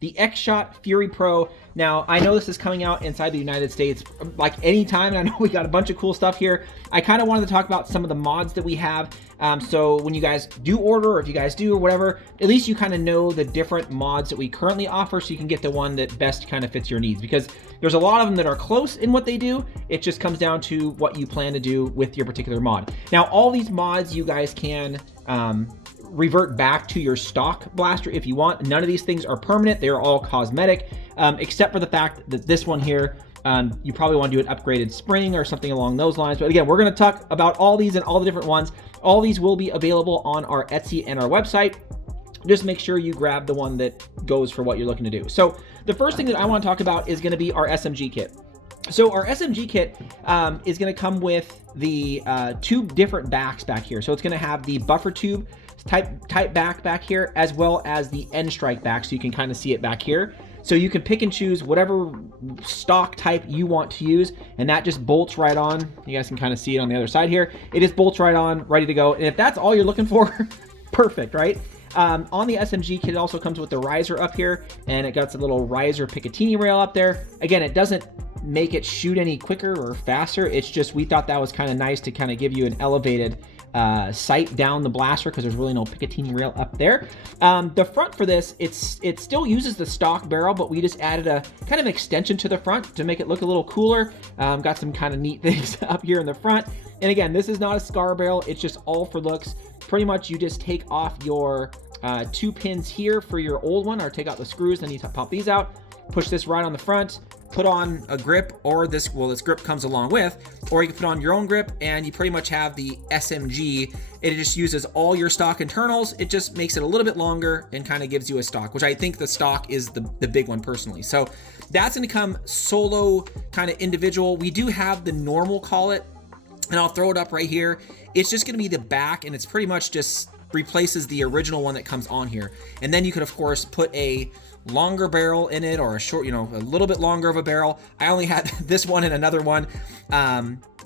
the Xshot Fury Pro. Now, I know this is coming out inside the United States like anytime, and I know we got a bunch of cool stuff here. I kind of wanted to talk about some of the mods that we have. So when you guys do order, or if you guys do or whatever, at least you kind of know the different mods that we currently offer, so you can get the one that best kind of fits your needs, because there's a lot of them that are close in what they do. It just comes down to what you plan to do with your particular mod. Now, all these mods you guys can revert back to your stock blaster if you want. None of these things are permanent. They are all cosmetic, except for the fact that this one here, you probably want to do an upgraded spring or something along those lines. But again, we're going to talk about all these and all the different ones. All these will be available on our Etsy and our website. Just make sure you grab the one that goes for what you're looking to do. So the first thing that I want to talk about is going to be our SMG kit. So our SMG kit is going to come with the two different backs back here. So it's going to have the buffer tube type back here, as well as the end strike back, so you can kind of see it back here. So you can pick and choose whatever stock type you want to use, and that just bolts right on. You guys can kind of see it on the other side here. It just bolts right on, ready to go. And if that's all you're looking for, perfect, right? On the SMG kit, it also comes with the riser up here, and it got a little riser Picatinny rail up there. Again, it doesn't make it shoot any quicker or faster. It's just, we thought that was kind of nice to kind of give you an elevated sight down the blaster, because there's really no Picatinny rail up there. The front for this, it still uses the stock barrel, but we just added a kind of extension to the front to make it look a little cooler. Got some kind of neat things up here in the front. And again, this is not a scar barrel. It's just all for looks. Pretty much you just take off your 2 pins here for your old one, or take out the screws, then you pop these out, push this right on the front, put on a grip, or this grip comes along with, or you can put on your own grip, and you pretty much have the SMG. It just uses all your stock internals. It just makes it a little bit longer and kind of gives you a stock, which I think the stock is the big one personally. So that's going to come solo, kind of individual. We do have the normal Collet, and I'll throw it up right here. It's just going to be the back, and it's pretty much just replaces the original one that comes on here. And then you could, of course, put a longer barrel in it, or a short, a little bit longer of a barrel. I only had this one and another one,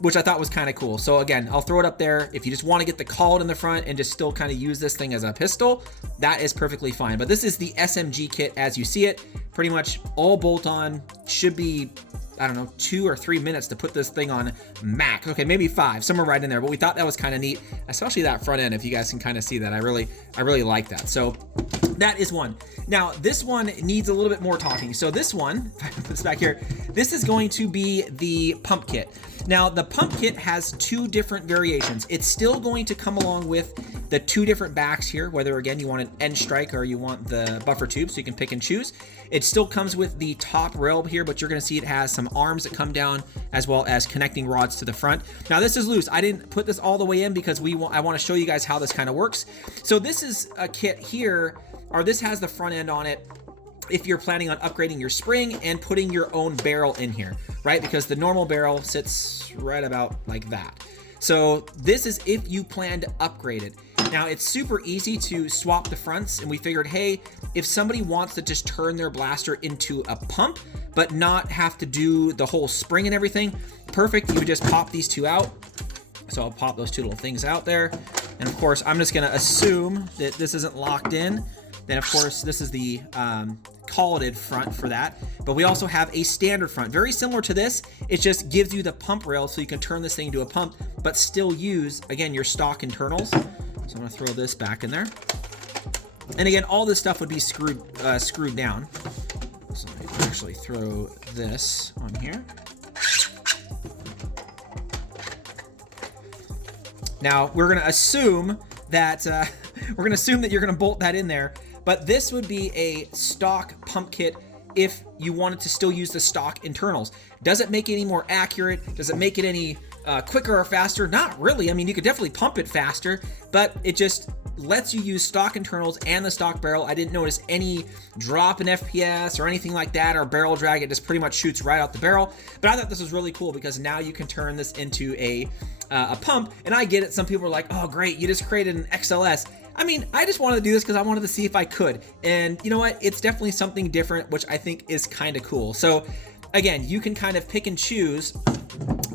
which I thought was kind of cool. So again, I'll throw it up there. If you just want to get the Collet in the front and just still kind of use this thing as a pistol, that is perfectly fine. But this is the SMG kit as you see it. Pretty much all bolt on. Should be, I don't know, 2 or 3 minutes to put this thing on max. Okay, maybe 5, somewhere right in there. But we thought that was kind of neat, especially that front end. If you guys can kind of see that, I really like that. So that is one. Now this one needs a little bit more talking. So this one, if I put this back here, this is going to be the pump kit. Now the pump kit has 2 different variations. It's still going to come along with the 2 different backs here, whether again you want an end strike or you want the buffer tube, so you can pick and choose. It still comes with the top rail here, but you're going to see it has some arms that come down, as well as connecting rods to the front. Now this is loose. I didn't put this all the way in because I want to show you guys how this kind of works. So this is a kit here, or this has the front end on it if you're planning on upgrading your spring and putting your own barrel in here, right? Because the normal barrel sits right about like that. So this is if you plan to upgrade it. Now it's super easy to swap the fronts, and we figured, hey, if somebody wants to just turn their blaster into a pump but not have to do the whole spring and everything, perfect. You would just pop these 2 out. So I'll pop those 2 little things out there, and of course I'm just going to assume that this isn't locked in. Then of course this is the Colleted front for that, but we also have a standard front, very similar to this. It just gives you the pump rail, so you can turn this thing into a pump but still use, again, your stock internals. So I'm going to throw this back in there, and again, all this stuff would be screwed down. So let me actually throw this on here. Now we're going to assume that you're going to bolt that in there. But this would be a stock pump kit if you wanted to still use the stock internals. Does it make it any more accurate? Does it make it any quicker or faster? Not really. I mean, you could definitely pump it faster, but it just lets you use stock internals and the stock barrel. I didn't notice any drop in FPS or anything like that, or barrel drag. It just pretty much shoots right out the barrel. But I thought this was really cool because now you can turn this into a pump. And I get it. Some people are like, oh, great, you just created an XLS. I mean, I just wanted to do this because I wanted to see if I could. And you know what? It's definitely something different, which I think is kind of cool. So again, you can kind of pick and choose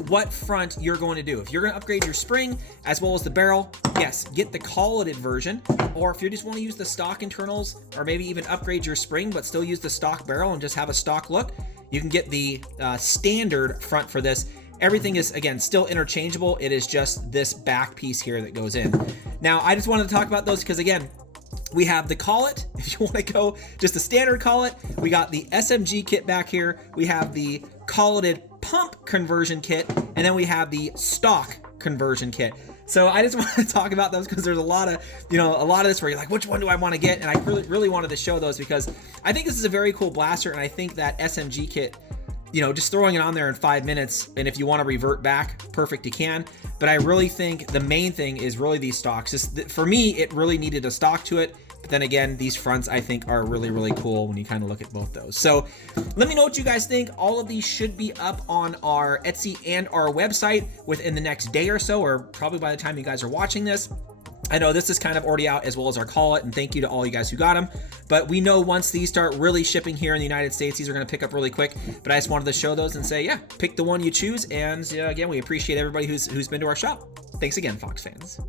what front you're going to do. If you're going to upgrade your spring as well as the barrel, yes, get the colleted version. Or if you just want to use the stock internals, or maybe even upgrade your spring but still use the stock barrel and just have a stock look, you can get the standard front for this. Everything is, again, still interchangeable. It is just this back piece here that goes in. Now, I just wanted to talk about those because, again, we have the Collet, if you want to go just a standard Collet. We got the SMG kit back here. We have the colleted pump conversion kit, and then we have the stock conversion kit. So I just want to talk about those because there's a lot of, a lot of this where you're like, which one do I want to get? And I really wanted to show those because I think this is a very cool blaster, and I think that SMG kit, just throwing it on there in 5 minutes, and if you want to revert back, perfect, you can. But I really think the main thing is really these stocks. For me, it really needed a stock to it. But then again, these fronts I think are really cool when you kind of look at both those. So let me know what you guys think. All of these should be up on our Etsy and our website within the next day or so, or probably by the time you guys are watching this. I know this is kind of already out, as well as our Collet, and thank you to all you guys who got them. But we know once these start really shipping here in the United States, these are going to pick up really quick. But I just wanted to show those and say, yeah, pick the one you choose. And again, we appreciate everybody who's been to our shop. Thanks again, Fox fans.